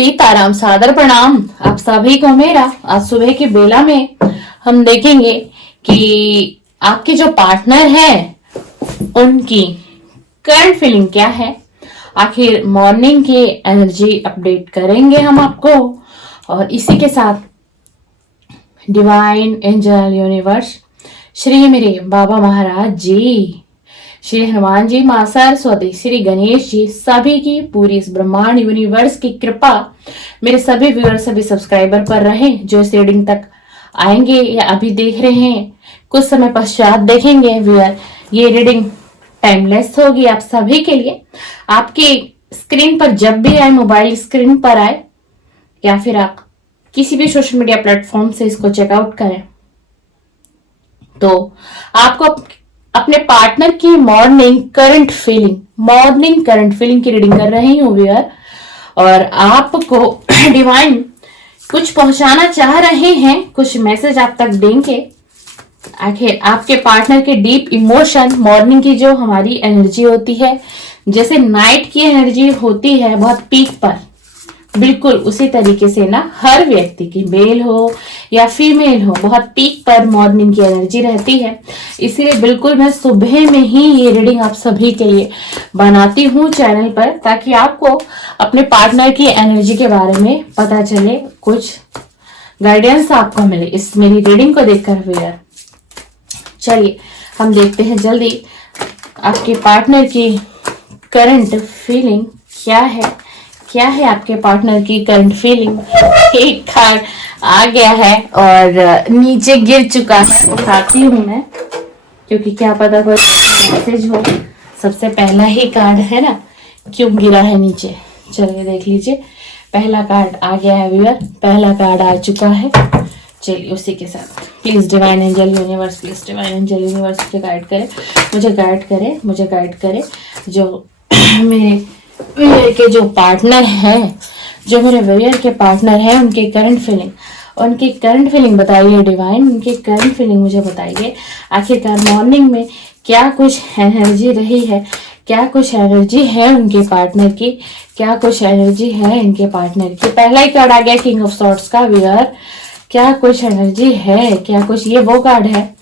सीताराम, सादर प्रणाम आप सभी को मेरा। आज सुबह की बेला में हम देखेंगे कि आपके जो पार्टनर है उनकी करंट फीलिंग क्या है। आखिर मॉर्निंग की एनर्जी अपडेट करेंगे हम आपको, और इसी के साथ डिवाइन एंजल यूनिवर्स, श्री मेरे बाबा महाराज जी, श्री हनुमान जी, मां सरस्वती, श्री गणेश जी, सभी की पूरी इस ब्रह्मांड यूनिवर्स की कृपा मेरे सभी व्यूअर, सभी सब्सक्राइबर पर रहे, जो इस रीडिंग तक आएंगे या अभी देख रहे हैं, कुछ समय पश्चात देखेंगे व्यूअर। ये रीडिंग टाइमलेस होगी आप सभी के लिए। आपकी स्क्रीन पर जब भी आए, मोबाइल स्क्रीन पर आए या फिर आप किसी भी सोशल मीडिया प्लेटफॉर्म से इसको चेकआउट करें, तो आपको अपने पार्टनर की मॉर्निंग करंट फीलिंग की रीडिंग कर रही हूँ व्यूअर। और आपको डिवाइन कुछ पहुंचाना चाह रहे हैं, कुछ मैसेज आप तक देंगे। आखिर आपके पार्टनर के डीप इमोशन, मॉर्निंग की जो हमारी एनर्जी होती है, जैसे नाइट की एनर्जी होती है बहुत पीक पर, बिल्कुल उसी तरीके से ना हर व्यक्ति की, मेल हो या फीमेल हो, बहुत पीक पर मॉर्निंग की एनर्जी रहती है। इसीलिए बिल्कुल मैं सुबह में ही ये रीडिंग आप सभी के लिए बनाती हूँ चैनल पर, ताकि आपको अपने पार्टनर की एनर्जी के बारे में पता चले, कुछ गाइडेंस आपको मिले इस मेरी रीडिंग को देखकर हुए। चलिए हम देखते हैं जल्दी आपके पार्टनर की करंट फीलिंग क्या है आपके पार्टनर की करंट फीलिंग। एक कार्ड आ गया है और नीचे गिर चुका है, उठाती हूँ मैं, क्योंकि क्या पता कोई मैसेज हो। सबसे पहला ही कार्ड है ना, क्यों गिरा है नीचे। चलिए देख लीजिए, पहला कार्ड आ गया है व्यूअर, पहला कार्ड आ चुका है। चलिए उसी के साथ please divine angel universe, please divine angel universe मुझे गाइड करे, मुझे गाइड करे जो मेरे वेयर के जो पार्टनर हैं, जो मेरे वेयर के पार्टनर हैं, उनकी करंट फीलिंग बताइए डिवाइन, उनकी करंट फीलिंग मुझे बताइए। आखिरकार मॉर्निंग में क्या कुछ एनर्जी रही है, क्या कुछ एनर्जी है उनके पार्टनर की, क्या कुछ एनर्जी है इनके पार्टनर की। पहला ही कार्ड आ गया किंग ऑफ सॉर्ड्स का व्यूअर, क्या कुछ एनर्जी है, क्या कुछ, ये वो कार्ड है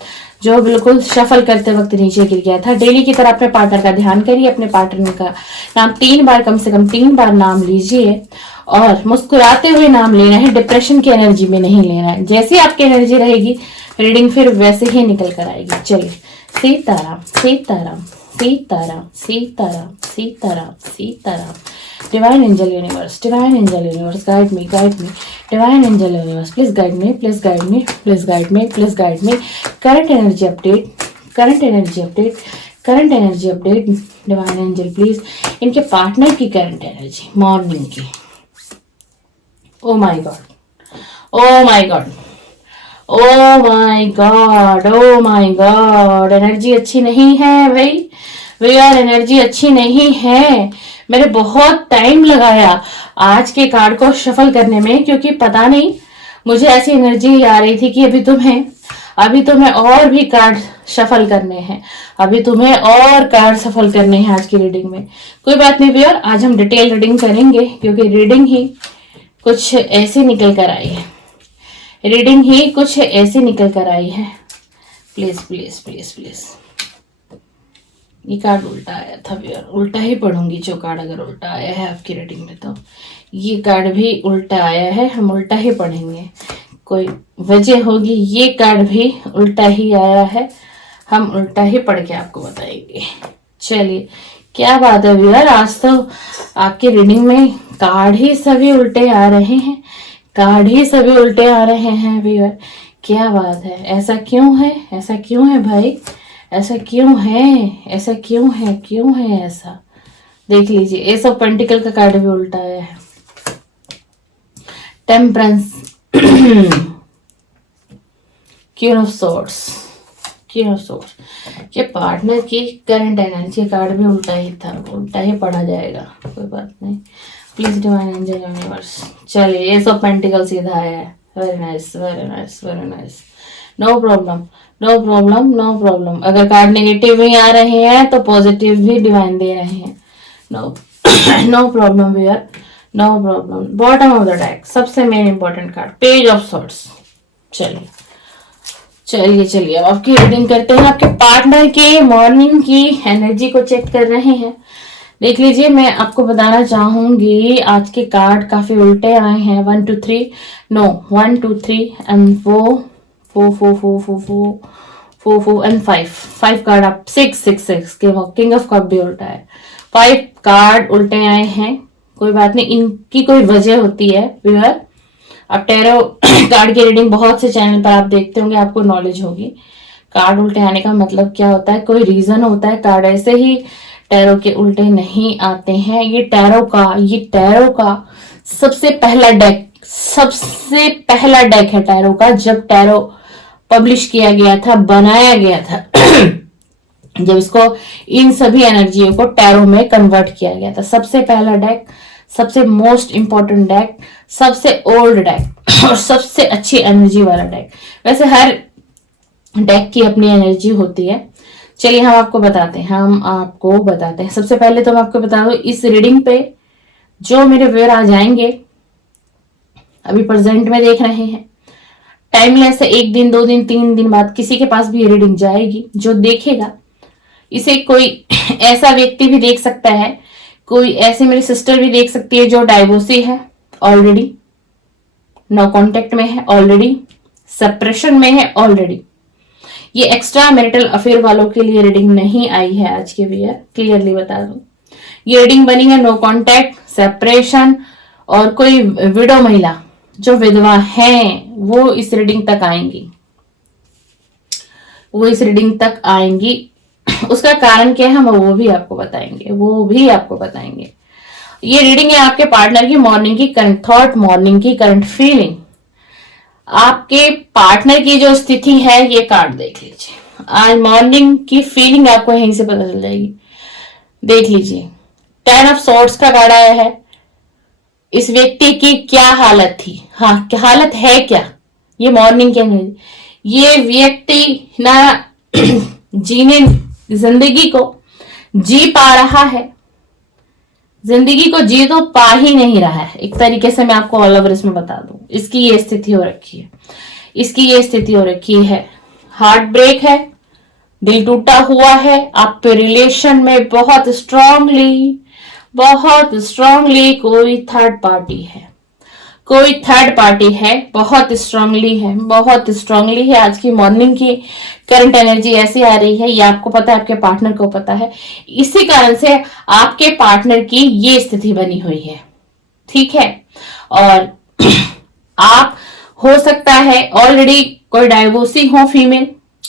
जो बिल्कुल शफल करते वक्त नीचे गिर गया था। डेली की तरह अपने पार्टनर का ध्यान करिए, अपने पार्टनर का नाम 3 बार, कम से कम 3 बार नाम लीजिए, और मुस्कुराते हुए नाम लेना है, डिप्रेशन की एनर्जी में नहीं लेना है। जैसी आपकी एनर्जी रहेगी रीडिंग फिर वैसे ही निकल कर आएगी। चलिए Sitaram, Sitaram, Sitaram, Sitaram, Sitaram, Sitaram. Divine angel universe, guide me, divine angel universe, please guide me, please guide me, please guide me, please guide me. Current energy update, divine angel please, इनके पार्टनर की करंट एनर्जी मॉर्निंग की। Oh my God, oh my God, oh my God, oh my God, energy अच्छी नहीं है भाई, यार energy अच्छी नहीं है। मैंने बहुत टाइम लगाया आज के कार्ड को शफल करने में, क्योंकि पता नहीं मुझे ऐसी एनर्जी आ रही थी कि अभी तुम्हें और भी कार्ड शफल करने हैं, अभी तुम्हें और कार्ड सफल करने हैं आज की रीडिंग में। कोई बात नहीं व्यूअर, आज हम डिटेल रीडिंग करेंगे, क्योंकि रीडिंग ही कुछ ऐसी निकल कर आई है, प्लीज प्लीज प्लीज प्लीज। ये कार्ड उल्टा आया था व्यूअर, उल्टा ही पढ़ूंगी जो कार्ड अगर उल्टा आया है आपकी रीडिंग में, तो ये कार्ड भी उल्टा आया है, हम उल्टा ही पढ़ेंगे, कोई वजह होगी। ये कार्ड भी उल्टा ही आया है, हम उल्टा ही पढ़ के आपको बताएंगे। चलिए क्या बात है व्यूअर, आज तो आपकी रीडिंग में कार्ड ही सभी उल्टे आ रहे हैं व्यूअर, क्या बात है, ऐसा क्यों है भाई, ऐसा क्यों है ऐसा। देख लीजिए, एस ऑफ पेंटिकल का कार्ड भी उल्टा आया है, टेम्परेंस, क्वीन ऑफ सोर्ड्स, ये पार्टनर की करंट एनर्जी कार्ड भी उल्टा ही था, उल्टा ही पढ़ा जाएगा, कोई बात नहीं। Please divine angel universe. चलिए एस ऑफ पेंटिकल सीधा आया है, वेरी नाइस, नो प्रॉब्लम। अगर कार्ड नेगेटिव ही आ रहे हैं तो पॉजिटिव भी डिवाइन दे रहे हैं, no problem viewer, no problem. Bottom of the deck सबसे main important card, page of swords. चलिए चलिए चलिए, अब आपकी रीडिंग करते हैं। आपके पार्टनर के मॉर्निंग की एनर्जी को चेक कर रहे हैं। देख लीजिए, मैं आपको बताना चाहूंगी आज के कार्ड काफी उल्टे आए हैं। 1 2 3, नो 1 2 3 एंड 4 4 4 4 4 4 4 एंड 5 कार्ड आप 6 6 6 किंग ऑफ कप भी उल्टा है। 5 कार्ड उल्टे आए हैं, कोई बात नहीं, इनकी कोई वजह होती है व्यूअर। आप टैरो कार्ड की रीडिंग बहुत से चैनल पर आप देखते होंगे, आपको नॉलेज होगी। कार्ड उल्टे आने का मतलब क्या होता है, कोई रीजन होता है। कार्ड ऐसे ही टैरो के उल्टे नहीं आते हैं। ये टैरो का सबसे पहला डेक है टैरो का। जब टैरो पब्लिश किया गया था, बनाया गया था जब इसको, इन सभी एनर्जियों को टैरो में कन्वर्ट किया गया था। सबसे पहला डेक, सबसे मोस्ट इंपॉर्टेंट डेक, सबसे ओल्ड डेक और सबसे अच्छी एनर्जी वाला डेक। वैसे हर डेक की अपनी एनर्जी होती है। चलिए हम आपको बताते हैं। सबसे पहले तो मैं आपको बता दूं, इस रीडिंग पे जो मेरे व्यूअर आ जाएंगे, अभी प्रेजेंट में देख रहे हैं, टाइमलेस है, 1 दिन 2 दिन 3 दिन बाद किसी के पास भी ये रीडिंग जाएगी। जो देखेगा इसे कोई ऐसा व्यक्ति भी देख सकता है, कोई ऐसी मेरी सिस्टर भी देख सकती है जो डाइवोर्सी है ऑलरेडी, नो कांटेक्ट में है ऑलरेडी, सेपरेशन में है ऑलरेडी। ये एक्स्ट्रा मैरिटल अफेयर वालों के लिए रीडिंग नहीं आई है आज के भैया, क्लियरली बता दूं। ये रीडिंग बनी है नो कांटेक्ट, सेपरेशन, और कोई विडो महिला जो विधवा हैं वो इस रीडिंग तक आएंगी। उसका कारण क्या है हम वो भी आपको बताएंगे। ये रीडिंग है आपके पार्टनर की मॉर्निंग की करंट थॉट, मॉर्निंग की करंट फीलिंग। आपके पार्टनर की जो स्थिति है, ये कार्ड देख लीजिए। आज मॉर्निंग की फीलिंग आपको यहीं से पता चल जाएगी। देख लीजिए, 10 ऑफ सॉर्ड्स का कार्ड आया है। इस व्यक्ति की क्या हालत थी, हाँ क्या हालत है, क्या ये मॉर्निंग के नहीं, ये व्यक्ति ना जिंदगी को जी पा रहा है, जिंदगी को जी तो पा ही नहीं रहा है। एक तरीके से मैं आपको ऑल ओवर इसमें बता दूं, इसकी ये स्थिति हो रखी है। हार्ट ब्रेक है, दिल टूटा हुआ है। आप पे रिलेशन में बहुत स्ट्रांगली कोई थर्ड पार्टी है, बहुत स्ट्रांगली है। आज की मॉर्निंग की करंट एनर्जी ऐसी आ रही है, ये आपको पता है, आपके पार्टनर को पता है। इसी कारण से आपके पार्टनर की ये स्थिति बनी हुई है, ठीक है। और आप हो सकता है ऑलरेडी कोई डाइवोर्सी हो फीमेल,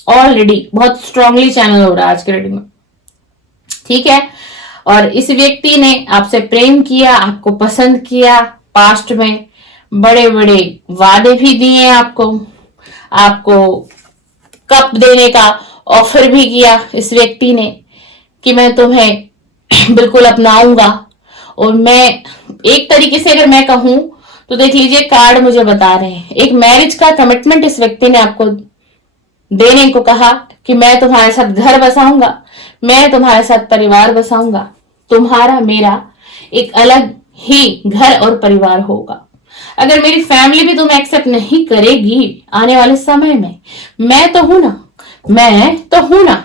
ऑलरेडी बहुत स्ट्रांगली चैनल हो रहा है आज के रीडिंग में, ठीक है। और इस व्यक्ति ने आपसे प्रेम किया, आपको पसंद किया, पास्ट में बड़े बड़े वादे भी दिए आपको कप देने का ऑफर भी किया इस व्यक्ति ने कि मैं तुम्हें बिल्कुल अपनाऊंगा। और मैं एक तरीके से अगर मैं कहूं तो देख लीजिए, कार्ड मुझे बता रहे हैं एक मैरिज का कमिटमेंट इस व्यक्ति ने आपको देने को कहा कि मैं तुम्हारे साथ घर बसाऊंगा, मैं तुम्हारे साथ परिवार बसाऊंगा, तुम्हारा मेरा एक अलग ही घर और परिवार होगा। अगर मेरी फैमिली भी तुम्हें एक्सेप्ट नहीं करेगी आने वाले समय में, मैं तो हूं ना,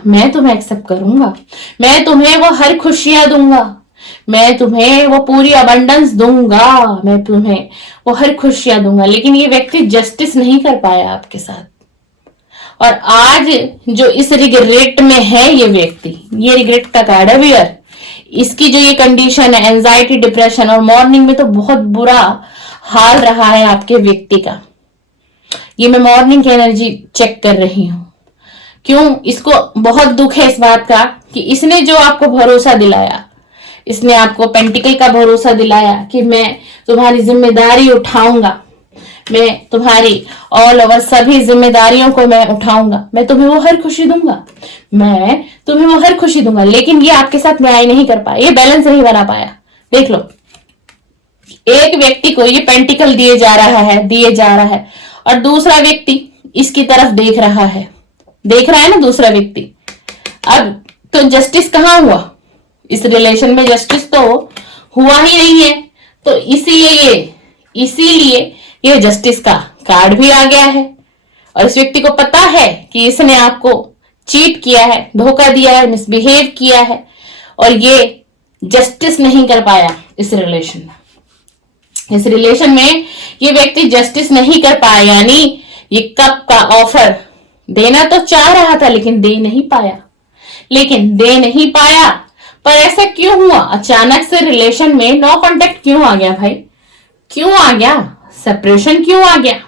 मैं तुम्हें एक्सेप्ट करूंगा। मैं तुम्हें वो हर खुशियां दूंगा, मैं तुम्हें वो पूरी अबंडेंस दूंगा, मैं तुम्हें वो हर खुशियां दूंगा। लेकिन ये व्यक्ति जस्टिस नहीं कर पाया आपके साथ, और आज जो इस रिग्रेट में है ये व्यक्ति, ये रिग्रेट का कार्ड है व्यूअर। इसकी जो ये कंडीशन है, एंजाइटी, डिप्रेशन, और मॉर्निंग में तो बहुत बुरा हाल रहा है आपके व्यक्ति का। ये मैं मॉर्निंग की एनर्जी चेक कर रही हूं। क्यों? इसको बहुत दुख है इस बात का कि इसने जो आपको भरोसा दिलाया, इसने आपको पेंटिकल का भरोसा दिलाया कि मैं तुम्हारी जिम्मेदारी उठाऊंगा, मैं तुम्हारी ऑल ओवर सभी जिम्मेदारियों को मैं उठाऊंगा, मैं तुम्हें वो हर खुशी दूंगा, लेकिन ये आपके साथ न्याय नहीं कर पाया, ये बैलेंस नहीं बना पाया। देख लो, एक व्यक्ति को ये पेंटिकल दिए जा रहा है और दूसरा व्यक्ति इसकी तरफ देख रहा है ना दूसरा व्यक्ति। अब तो जस्टिस कहां हुआ? इस रिलेशन में जस्टिस तो हुआ ही नहीं है। तो इसीलिए ये जस्टिस का कार्ड भी आ गया है और इस व्यक्ति को पता है कि इसने आपको चीट किया है, धोखा दिया है, मिसबिहेव किया है और ये जस्टिस नहीं कर पाया इस रिलेशन में ये व्यक्ति जस्टिस नहीं कर पाया, यानी ये कप का ऑफर देना तो चाह रहा था लेकिन दे नहीं पाया। पर ऐसा क्यों हुआ? अचानक से रिलेशन में नो कांटेक्ट क्यों आ गया भाई? क्यों आ गया? सेपरेशन क्यों आ गया?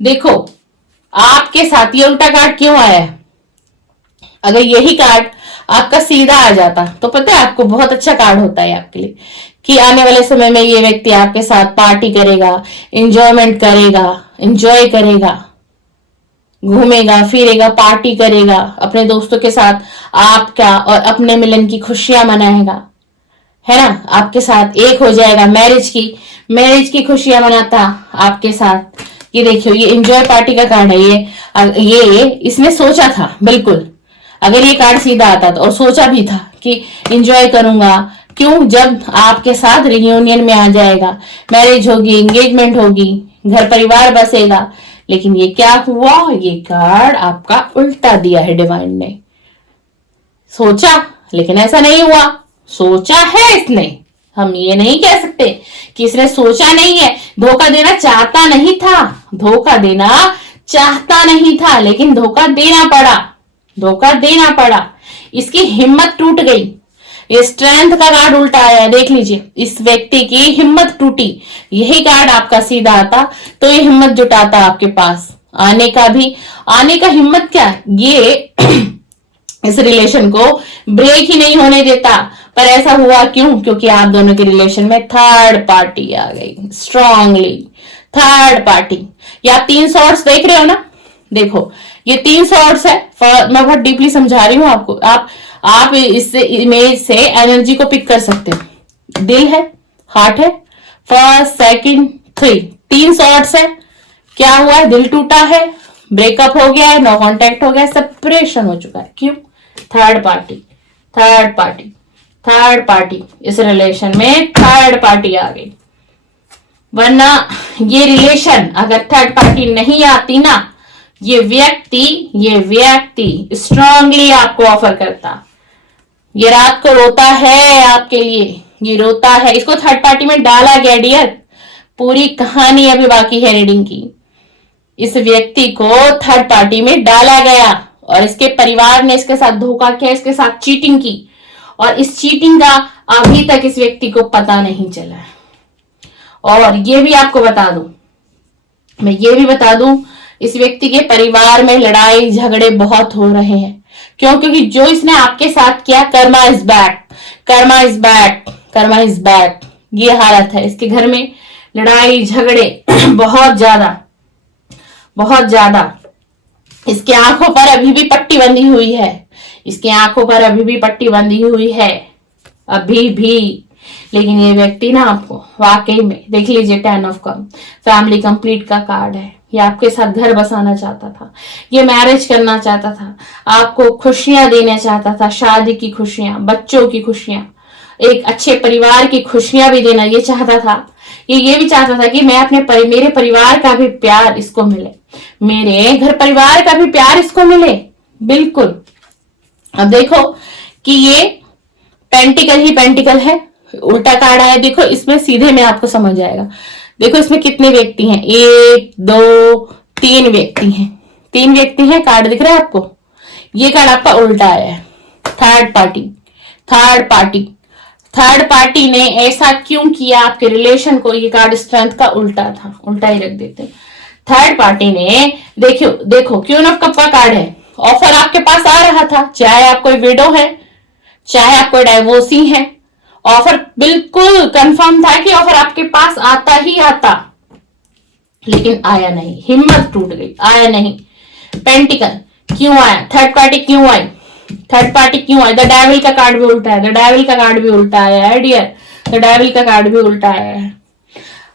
देखो आपके साथ ये उल्टा कार्ड क्यों आया है? अगर यही कार्ड आपका सीधा आ जाता तो पता है आपको बहुत अच्छा कार्ड होता है आपके लिए कि आने वाले समय में ये व्यक्ति आपके साथ पार्टी करेगा, एंजॉय करेगा, घूमेगा फिरेगा, पार्टी करेगा, अपने दोस्तों के साथ आपका और अपने मिलन की खुशियां मनाएगा, है ना, आपके साथ एक हो जाएगा, मैरिज की खुशियां मनाता आपके साथ। ये देखियो ये एंजॉय पार्टी का कार्ड है। ये इसने सोचा था, बिल्कुल अगर ये कार्ड सीधा आता था और सोचा भी था कि एंजॉय करूंगा, क्यों, जब आपके साथ रियूनियन में आ जाएगा, मैरिज होगी, एंगेजमेंट होगी, घर परिवार बसेगा। लेकिन ये क्या हुआ? ये कार्ड आपका उल्टा दिया है डिवाइन ने। सोचा लेकिन ऐसा नहीं हुआ। सोचा है इसने, हम ये नहीं कह सकते कि इसने सोचा नहीं है। धोखा देना चाहता नहीं था लेकिन धोखा देना पड़ा। इसकी हिम्मत टूट गई। ये स्ट्रेंथ का कार्ड उल्टा आया, देख लीजिए, इस व्यक्ति की हिम्मत टूटी। यही कार्ड आपका सीधा आता तो ये हिम्मत जुटाता आपके पास आने का हिम्मत क्या, ये इस रिलेशन को ब्रेक ही नहीं होने देता। पर ऐसा हुआ क्यों? क्योंकि आप दोनों के रिलेशन में थर्ड पार्टी आ गई, स्ट्रांगली थर्ड पार्टी। ये आप 3 सॉर्ट्स देख रहे हो ना, देखो ये 3 सॉर्ट्स है। मैं बहुत डीपली समझा रही हूं आपको। आप इस इमेज से एनर्जी को पिक कर सकते हो। दिल है, हार्ट है, फर्स्ट सेकंड 3 सॉर्ट्स है। क्या हुआ है? दिल टूटा है, ब्रेकअप हो गया है, नो कांटेक्ट हो गया, सेपरेशन हो चुका है। क्यों? थर्ड पार्टी इस रिलेशन में थर्ड पार्टी आ गई। वरना ये रिलेशन अगर थर्ड पार्टी नहीं आती ना, ये व्यक्ति स्ट्रांगली आपको ऑफर करता। ये रात को रोता है आपके लिए, ये रोता है। इसको थर्ड पार्टी में डाला गया डियर। पूरी कहानी अभी बाकी है रीडिंग की। इस व्यक्ति को थर्ड पार्टी में डाला गया और इसके परिवार ने इसके साथ धोखा किया, इसके साथ चीटिंग की और इस चीटिंग का अभी तक इस व्यक्ति को पता नहीं चला है। और ये भी आपको बता दूं, मैं ये भी बता दूं, इस व्यक्ति के परिवार में लड़ाई झगड़े बहुत हो रहे हैं। क्यों? क्योंकि जो इसने आपके साथ किया, कर्मा इज बैक, ये हालत है इसके घर में। लड़ाई झगड़े बहुत ज्यादा। इसके आंखों पर अभी भी पट्टी बंधी हुई है, अभी भी। लेकिन ये व्यक्ति ना आपको वाकई में, देख लीजिए 10 ऑफ कप, फैमिली कंप्लीट का कार्ड है। ये आपके साथ घर बसाना चाहता था, ये मैरिज करना चाहता था, आपको खुशियां देना चाहता था, शादी की खुशियां, बच्चों की खुशियां, एक अच्छे परिवार की खुशियां भी देना ये चाहता था। ये भी चाहता था कि मेरे परिवार का भी प्यार इसको मिले, मेरे घर परिवार का भी प्यार इसको मिले। बिल्कुल। अब देखो कि ये पेंटिकल है, उल्टा कार्ड आया। देखो इसमें सीधे में आपको समझ आएगा। देखो इसमें कितने व्यक्ति हैं? 1 2 3 व्यक्ति हैं। 3 व्यक्ति हैं। कार्ड दिख रहा है आपको? ये कार्ड आपका उल्टा आया है। थर्ड पार्टी ने ऐसा क्यों किया आपके रिलेशन को? ये कार्ड स्ट्रेंथ का उल्टा था, उल्टा ही रख देते। थर्ड पार्टी ने देखो क्वीन ऑफ कप का कार्ड है। ऑफर आपके पास आ रहा था, चाहे आप कोई विडो है, चाहे आप कोई डाइवोर्सी है, ऑफर बिल्कुल कंफर्म था कि ऑफर आपके पास आता ही आता, लेकिन आया नहीं। हिम्मत टूट गई, आया नहीं। पेंटिकल क्यों आया? थर्ड पार्टी क्यों आई? द डेविल का कार्ड भी उल्टा है। द डेविल का कार्ड भी उल्टा आया है डियर। द डेविल का कार्ड भी उल्टा आया है।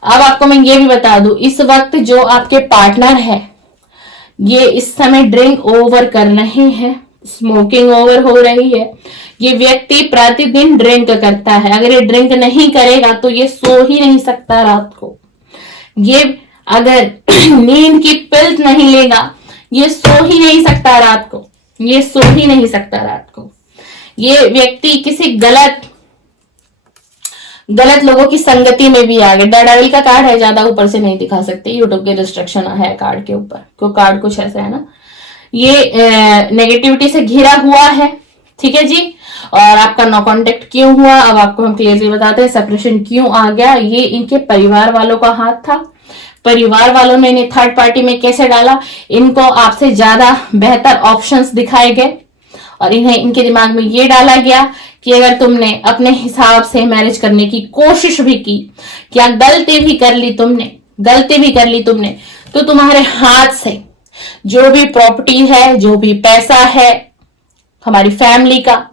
अब आपको मैं ये भी बता दूं, इस वक्त जो आपके पार्टनर है, ये इस समय ड्रिंक ओवर कर रहे हैं, स्मोकिंग ओवर हो रही है। ये व्यक्ति प्रतिदिन ड्रिंक करता है। अगर ये ड्रिंक नहीं करेगा तो ये सो ही नहीं सकता रात को। ये अगर नींद की पिल नहीं लेगा, ये सो ही नहीं सकता रात को। ये सो ही नहीं सकता रात को। ये व्यक्ति किसी गलत लोगों की संगति में भी आ गया। डेविल का कार्ड है, ज्यादा ऊपर से नहीं दिखा सकते, यूट्यूब के रिस्ट्रिक्शन है कार्ड के ऊपर, क्यों कार्ड कुछ ऐसा है ना। ये नेगेटिविटी से घिरा हुआ है, ठीक है जी। और आपका नो कांटेक्ट क्यों हुआ, अब आपको हम क्लियरली बताते हैं। सेपरेशन क्यों आ गया, ये इनके परिवार वालों का हाथ था। परिवार वालों ने इन्हें थर्ड पार्टी में कैसे डाला, इनको आपसे ज्यादा बेहतर ऑप्शंस दिखाए गए और इन्हें इनके दिमाग में ये डाला गया कि अगर तुमने अपने हिसाब से मैरिज करने की कोशिश भी की, क्या गलती भी कर ली तुमने, तो तुम्हारे हाथ से जो भी प्रॉपर्टी है, जो भी पैसा है हमारी फैमिली का,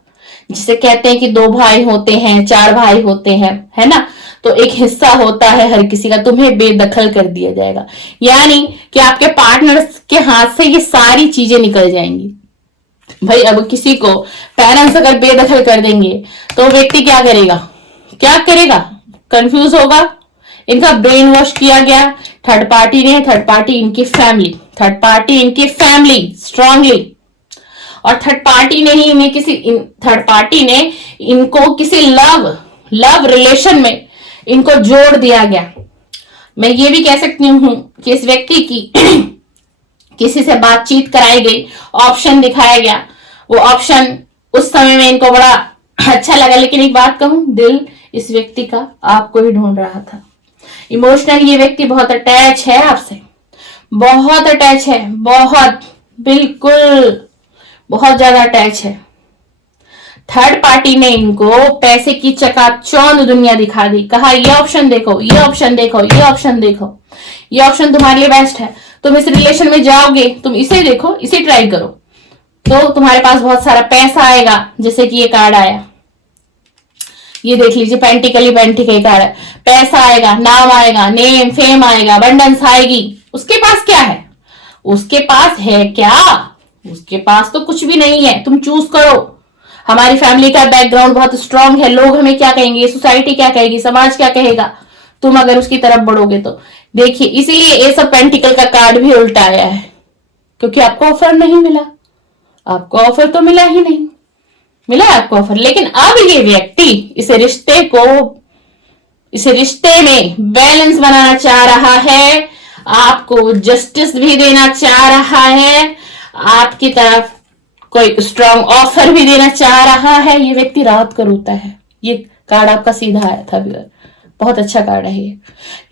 जिसे कहते हैं कि 2 भाई होते हैं, 4 भाई होते हैं, है ना, तो एक हिस्सा होता है हर किसी का, तुम्हें बेदखल कर दिया जाएगा। यानी कि आपके पार्टनर के हाथ से ये सारी चीजें निकल जाएंगी। भाई अब किसी को पेरेंट्स अगर बेदखल कर देंगे तो व्यक्ति क्या करेगा, कंफ्यूज होगा। इनका ब्रेन वॉश किया गया थर्ड पार्टी ने, थर्ड पार्टी इनकी फैमिली स्ट्रांगली, और थर्ड पार्टी ने इनको किसी लव रिलेशन में इनको जोड़ दिया गया। मैं ये भी कह सकती हूं कि इस व्यक्ति की किसी से बातचीत कराई गई, ऑप्शन दिखाया गया, वो ऑप्शन उस समय में इनको बड़ा अच्छा लगा। लेकिन एक बात कहूं, दिल इस व्यक्ति का आपको ही ढूंढ रहा था। इमोशनल ये व्यक्ति बहुत अटैच है आपसे, बहुत अटैच है, बिल्कुल बहुत ज्यादा अटैच है। थर्ड पार्टी ने इनको पैसे की चकाचौंध दुनिया दिखा दी, कहा ये ऑप्शन देखो, ये ऑप्शन तुम्हारे लिए बेस्ट है, तुम इस रिलेशन में जाओगे, तुम इसे देखो, इसे ट्राई करो, तो तुम्हारे पास बहुत सारा पैसा आएगा। जैसे कि ये कार्ड आया, ये देख लीजिए, पेंटिकल कार्ड है। पैसा आएगा, नाम आएगा, नेम फेम आएगा, अबंडेंस आएगी। उसके पास क्या है, उसके पास है क्या, उसके पास तो कुछ भी नहीं है। तुम चूज करो। हमारी फैमिली का बैकग्राउंड बहुत स्ट्रांग है, लोग हमें क्या कहेंगे, सोसाइटी क्या कहेगी, समाज क्या कहेगा, तुम अगर उसकी तरफ बढ़ोगे तो। देखिए, इसीलिए ये सब पेंटिकल का कार्ड भी उल्टा आया है, क्योंकि आपको ऑफर नहीं मिला। आपको ऑफर तो मिला ही नहीं, मिला आपको ऑफर, लेकिन अब ये व्यक्ति इस रिश्ते में बैलेंस बनाना चाह रहा है, आपको जस्टिस भी देना चाह रहा है, आपकी तरफ कोई स्ट्रांग ऑफर भी देना चाह रहा है। ये व्यक्ति रात को रोता है। ये कार्ड आपका सीधा आया था व्यूअर, बहुत अच्छा कार्ड है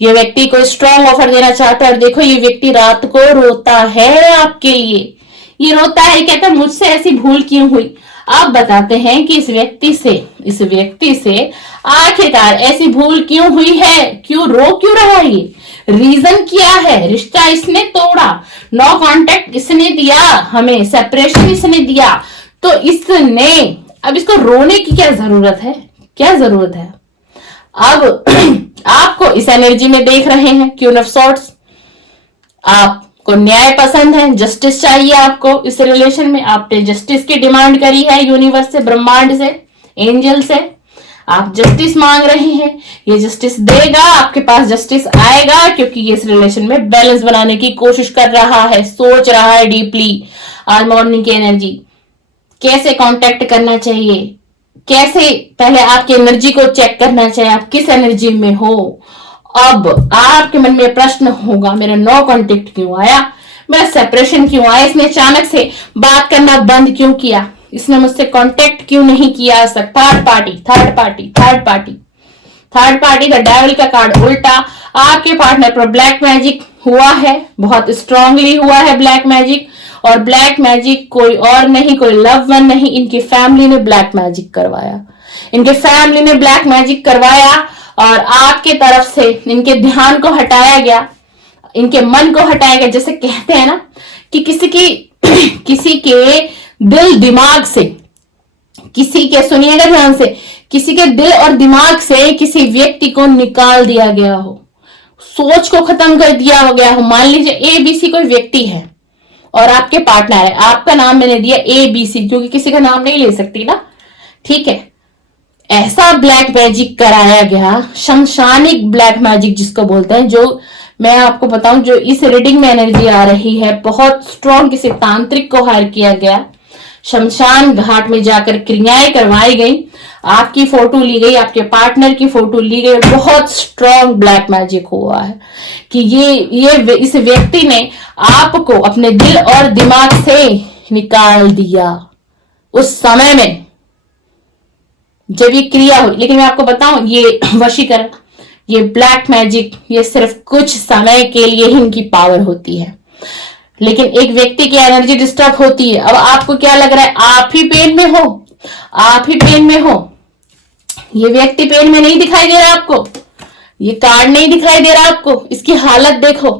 ये व्यक्ति को स्ट्रांग ऑफर देना चाहता है। और देखो, ये व्यक्ति रात को रोता है आपके लिए, ये रोता है, कहता है मुझसे ऐसी भूल क्यों हुई। आप बताते हैं कि इस व्यक्ति से आखिरकार ऐसी भूल क्यों हुई है, क्यों रहा है, ये रीजन क्या है। रिश्ता इसने तोड़ा, नो कांटेक्ट इसने दिया, हमें सेपरेशन इसने दिया, तो इसने अब इसको रोने की क्या जरूरत है। अब आपको इस एनर्जी में देख रहे हैं, क्वीन ऑफ सॉर्ड्स, आपको न्याय पसंद है, जस्टिस चाहिए आपको इस रिलेशन में। आपने जस्टिस की डिमांड करी है यूनिवर्स से, ब्रह्मांड से, एंजल से, आप जस्टिस मांग रहे हैं, ये जस्टिस देगा, आपके पास जस्टिस आएगा, क्योंकि ये इस रिलेशन में बैलेंस बनाने की कोशिश कर रहा है, सोच रहा है डीपली। आज मॉर्निंग की एनर्जी, कैसे कांटेक्ट करना चाहिए, कैसे पहले आपकी एनर्जी को चेक करना चाहिए, आप किस एनर्जी में हो। अब आपके मन में प्रश्न होगा, मेरा नो कांटेक्ट क्यों आया, मेरा सेपरेशन क्यों आया, इसने अचानक से बात करना बंद क्यों किया, इसने मुझसे कांटेक्ट क्यों नहीं किया आज तक। थर्ड पार्टी द डेविल का कार्ड उल्टा। आपके पार्टनर पर ब्लैक मैजिक हुआ है, बहुत स्ट्रांगली हुआ है ब्लैक मैजिक, और ब्लैक मैजिक कोई और नहीं, कोई लव वन नहीं, इनकी फैमिली ने ब्लैक मैजिक करवाया, और आपके तरफ से इनके ध्यान को हटाया गया, इनके मन को हटाया गया। जैसे कहते हैं ना कि किसी के दिल दिमाग से, सुनिएगा ध्यान से, किसी के दिल और दिमाग से किसी व्यक्ति को निकाल दिया गया हो, सोच को खत्म कर दिया हो गया हो। मान लीजिए ABC कोई व्यक्ति है और आपके पार्टनर है। आपका नाम मैंने दिया ABC, क्योंकि किसी का नाम नहीं ले सकती ना, ठीक है। ऐसा ब्लैक मैजिक कराया गया, शमशानिक ब्लैक मैजिक जिसको बोलते हैं, जो मैं आपको बताऊं, जो इस रीडिंग में एनर्जी आ रही है, बहुत स्ट्रॉन्ग किसी तांत्रिक को हायर किया गया, शमशान घाट में जाकर क्रियाएं करवाई गई, आपकी फोटो ली गई, आपके पार्टनर की फोटो ली गई, बहुत स्ट्रॉन्ग ब्लैक मैजिक हुआ है कि ये इस व्यक्ति ने आपको अपने दिल और दिमाग से निकाल दिया उस समय में जब ये क्रिया हुई। लेकिन मैं आपको बताऊं, ये वशीकरण, ये ब्लैक मैजिक, ये सिर्फ कुछ समय के लिए ही इनकी पावर होती है। लेकिन एक व्यक्ति की एनर्जी डिस्टर्ब होती है। अब आपको क्या लग रहा है, आप ही पेन में हो, आप ही पेन में हो। ये व्यक्ति पेन में नहीं दिखाई दे रहा आपको, ये कार्ड नहीं दिखाई दे रहा आपको, इसकी हालत देखो,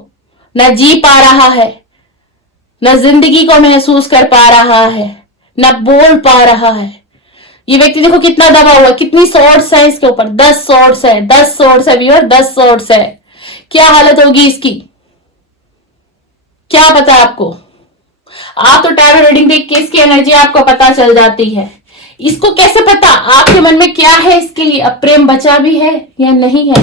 ना जी पा रहा है, ना जिंदगी को महसूस कर पा रहा है, ना बोल पा रहा है। ये व्यक्ति देखो कितना दबा हुआ, कितनी सॉर्ट्स है इसके ऊपर, 10 सॉर्ट्स है, 10 सॉर्ट्स है व्यूअर, 10 सॉर्ट्स है। क्या हालत होगी इसकी, क्या पता आपको? आप तो टैरो रीडिंग देख के इसकी एनर्जी आपको पता चल जाती है। इसको कैसे पता आपके मन में क्या है इसके लिए, अब प्रेम बचा भी है या नहीं है,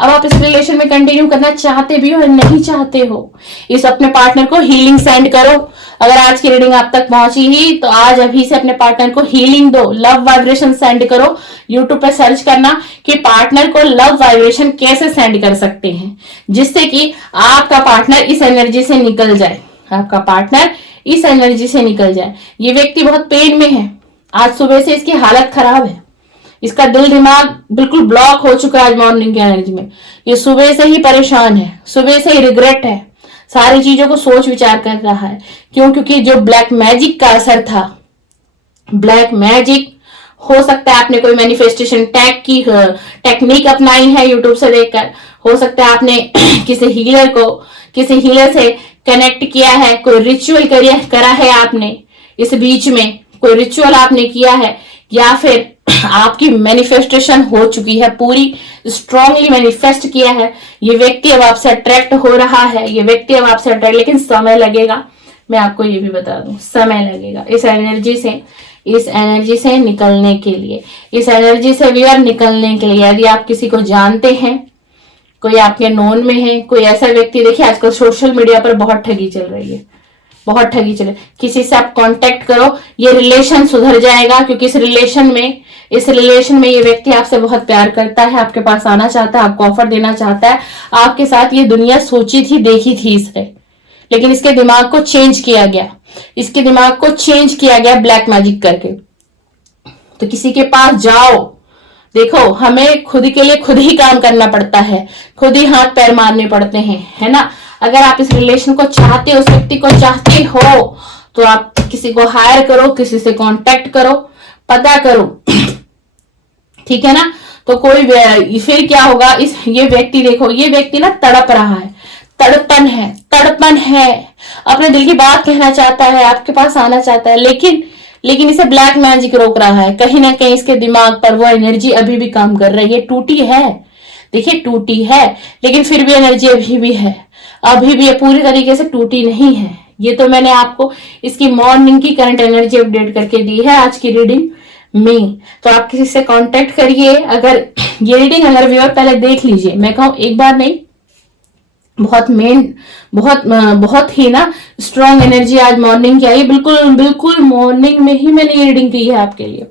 अब आप इस रिलेशन में कंटिन्यू करना चाहते भी हो या नहीं चाहते हो। इस अपने पार्टनर को हीलिंग सेंड करो। अगर आज की रीडिंग आप तक पहुंची ही तो आज अभी से अपने पार्टनर को हीलिंग दो, लव वाइब्रेशन सेंड करो। यूट्यूब पे सर्च करना कि पार्टनर को लव वाइब्रेशन कैसे सेंड कर सकते हैं, जिससे कि आपका पार्टनर इस एनर्जी से निकल जाए, आपका पार्टनर इस एनर्जी से निकल जाए। ये व्यक्ति बहुत पेन में है, आज सुबह से इसकी हालत खराब है, इसका दिल दिमाग बिल्कुल ब्लॉक हो चुका है आज मॉर्निंग की एनर्जी में। ये सुबह से ही परेशान है, सुबह से ही रिग्रेट है, सारी चीजों को सोच विचार कर रहा है। क्यों? क्योंकि जो ब्लैक मैजिक का असर था, ब्लैक मैजिक, हो सकता है आपने कोई मैनिफेस्टेशन टेक्निक अपनाई है यूट्यूब से देखकर, हो सकता है आपने किसी हीलर से कनेक्ट किया है, कोई रिचुअल करा है आपने, इस बीच में कोई रिचुअल आपने किया है, या फिर आपकी मैनिफेस्टेशन हो चुकी है, पूरी स्ट्रांगली मैनिफेस्ट किया है। ये व्यक्ति अब आपसे अट्रैक्ट हो रहा है, ये व्यक्ति अब आपसे अट्रैक्ट, लेकिन समय लगेगा। मैं आपको ये भी बता दूं, समय लगेगा इस एनर्जी से निकलने के लिए, इस एनर्जी से व्यूअर निकलने के लिए। यदि आप किसी को जानते हैं, कोई आपके नोन में है, कोई ऐसा व्यक्ति, देखिए आजकल सोशल मीडिया पर बहुत ठगी चल रही है, बहुत ठगी चले, किसी से आप कांटेक्ट करो, ये रिलेशन सुधर जाएगा। क्योंकि इस रिलेशन में ये व्यक्ति आपसे बहुत प्यार करता है, आपके पास आना चाहता है, आपको ऑफर देना चाहता है, आपके साथ ये दुनिया सोची थी, देखी थी इसने, लेकिन इसके दिमाग को चेंज किया गया, इसके दिमाग को चेंज किया गया ब्लैक मैजिक करके। तो किसी के पास जाओ, देखो हमें खुद के लिए खुद ही काम करना पड़ता है, खुद ही हाथ पैर मारने पड़ते हैं, है ना। अगर आप इस रिलेशन को चाहते हो, उस व्यक्ति को चाहते हो, तो आप किसी को हायर करो, किसी से कांटेक्ट करो, पता करो, ठीक है ना। तो फिर क्या होगा, ये व्यक्ति देखो, ये व्यक्ति ना तड़प रहा है, तड़पन है, अपने दिल की बात कहना चाहता है, आपके पास आना चाहता है, लेकिन इसे ब्लैक मैजिक रोक रहा है। कहीं ना कहीं इसके दिमाग पर वो एनर्जी अभी भी काम कर रही है, टूटी है, देखिए टूटी है, लेकिन फिर भी एनर्जी अभी भी है, अभी भी ये पूरी तरीके से टूटी नहीं है। ये तो मैंने आपको इसकी मॉर्निंग की करंट एनर्जी अपडेट करके दी है आज की रीडिंग में। तो आप किसी से कांटेक्ट करिए। अगर ये रीडिंग अगर व्यूअर पहले देख लीजिए, मैं कहूँ एक बार नहीं, बहुत ही ना स्ट्रॉन्ग एनर्जी आज मॉर्निंग की आई, बिल्कुल मॉर्निंग में ही मैंने ये रीडिंग की है आपके लिए,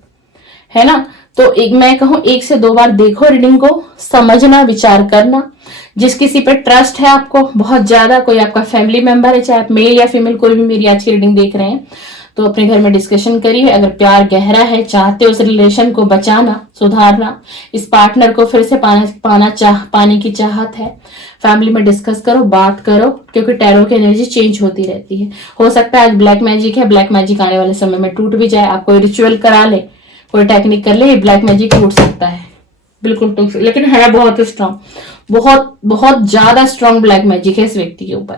है ना। तो मैं कहूँ 1 से 2 बार देखो रीडिंग को, समझना, विचार करना। जिस किसी पे ट्रस्ट है आपको बहुत ज्यादा, कोई आपका फैमिली मेंबर है, चाहे आप मेल या फीमेल कोई भी मेरी आज की रीडिंग देख रहे हैं, तो अपने घर में डिस्कशन करिए। अगर प्यार गहरा है, चाहते हो उस रिलेशन को बचाना, सुधारना, इस पार्टनर को फिर से पाने की चाहत है, फैमिली में डिस्कस करो, बात करो, क्योंकि टैरो की एनर्जी चेंज होती रहती है। हो सकता है आज ब्लैक मैजिक है, ब्लैक मैजिक आने वाले समय में टूट भी जाए, आप कोई रिचुअल करा ले, कोई टेक्निक कर ले, ये ब्लैक मैजिक टूट सकता है, बिल्कुल टूट, लेकिन है बहुत स्ट्रांग, बहुत ज्यादा स्ट्रांग ब्लैक मैजिक है इस व्यक्ति के ऊपर,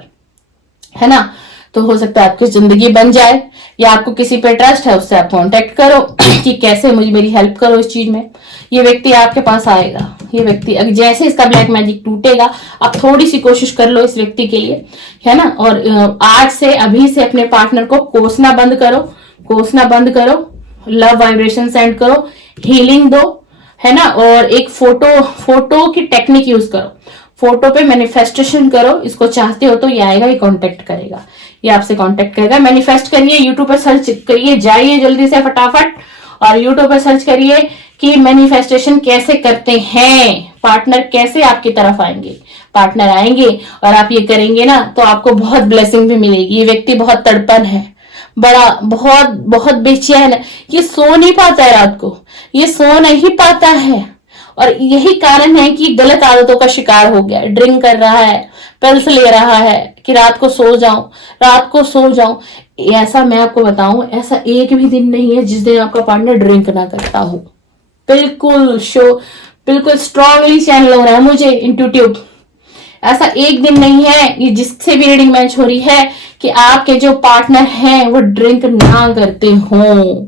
है ना। तो हो सकता है आपकी जिंदगी बन जाए, या आपको किसी पे ट्रस्ट है उससे आप कांटेक्ट करो कि कैसे मुझे मेरी हेल्प करो इस चीज में। ये व्यक्ति आपके पास आएगा। ये व्यक्ति जैसे इसका ब्लैक मैजिक टूटेगा, आप थोड़ी सी कोशिश कर लो इस व्यक्ति के लिए, है ना। और आज से अभी से अपने पार्टनर को कोसना बंद करो, कोसना बंद करो, लव वाइब्रेशन सेंड करो, हीलिंग दो, है ना। और एक फोटो की टेक्निक यूज करो, फोटो पे मैनिफेस्टेशन करो। इसको चाहते हो तो ये आएगा, ये कांटेक्ट करेगा, ये आपसे कांटेक्ट करेगा। मैनिफेस्ट करिए, यूट्यूब पे सर्च करिए, जाइए जल्दी से फटाफट और यूट्यूब पे सर्च करिए कि मैनिफेस्टेशन कैसे करते हैं, पार्टनर कैसे आपकी तरफ आएंगे। पार्टनर आएंगे और आप ये करेंगे ना तो आपको बहुत ब्लेसिंग भी मिलेगी। ये व्यक्ति बहुत तड़पन है, बड़ा बहुत बहुत बेचैन है, ये सो नहीं पाता है रात को, ये सो नहीं पाता है। और यही कारण है कि गलत आदतों का शिकार हो गया है, ड्रिंक कर रहा है, पिल्स ले रहा है कि रात को सो जाऊं, रात को सो जाऊं। ऐसा मैं आपको बताऊं, ऐसा एक भी दिन नहीं है जिस दिन आपका पार्टनर ड्रिंक ना करता हो। बिल्कुल बिल्कुल स्ट्रांगली चैनल हो रहा है मुझे इंट्यूटिव। ऐसा एक दिन नहीं है ये जिससे भी रीडिंग मैच हो रही है कि आपके जो पार्टनर हैं वो ड्रिंक ना करते हों।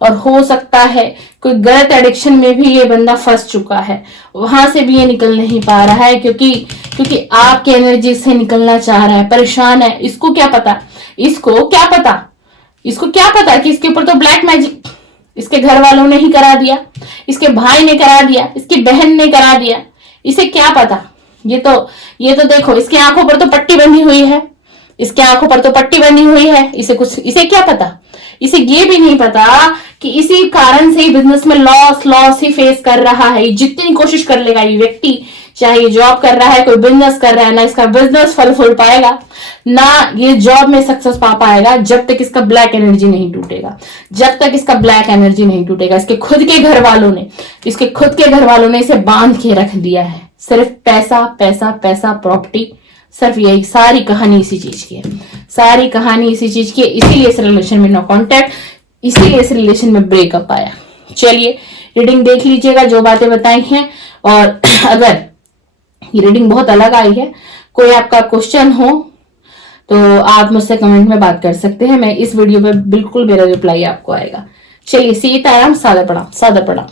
और हो सकता है कोई गलत एडिक्शन में भी ये बंदा फंस चुका है, वहां से भी ये निकल नहीं पा रहा है क्योंकि आपकी एनर्जी से निकलना चाह रहा है, परेशान है। इसको क्या पता, इसको क्या पता कि इसके ऊपर तो ब्लैक मैजिक इसके घर वालों ने ही करा दिया, इसके भाई ने करा दिया, इसकी बहन ने करा दिया। इसे क्या पता। ये तो देखो, इसकी आंखों पर तो पट्टी बंधी हुई है, इसके आंखों पर तो पट्टी बंधी हुई है। इसे क्या पता, इसे ये भी नहीं पता कि इसी कारण से ही बिजनेस में लॉस ही फेस कर रहा है। जितनी कोशिश कर लेगा ये व्यक्ति, चाहे ये जॉब कर रहा है, कोई बिजनेस कर रहा है, ना इसका बिजनेस फल फूल पाएगा, ना ये जॉब में सक्सेस पा पाएगा जब तक इसका ब्लैक एनर्जी नहीं टूटेगा। जब तक इसका ब्लैक एनर्जी नहीं टूटेगा। इसके खुद के घर वालों ने इसे बांध के रख दिया है। सिर्फ पैसा पैसा पैसा, प्रॉपर्टी, सिर्फ यही सारी कहानी इसी चीज की है, सारी कहानी इसी चीज की है। इसीलिए इस रिलेशन में नो कॉन्टैक्ट, इसीलिए इस रिलेशन में ब्रेकअप आया। चलिए रीडिंग देख लीजिएगा जो बातें बताई हैं। और अगर ये रीडिंग बहुत अलग आई है, कोई आपका क्वेश्चन हो तो आप मुझसे कमेंट में बात कर सकते हैं। मैं इस वीडियो पे बिल्कुल मेरा रिप्लाई आपको आएगा। चलिए सीताराम, सादर प्रणाम, सादर प्रणाम।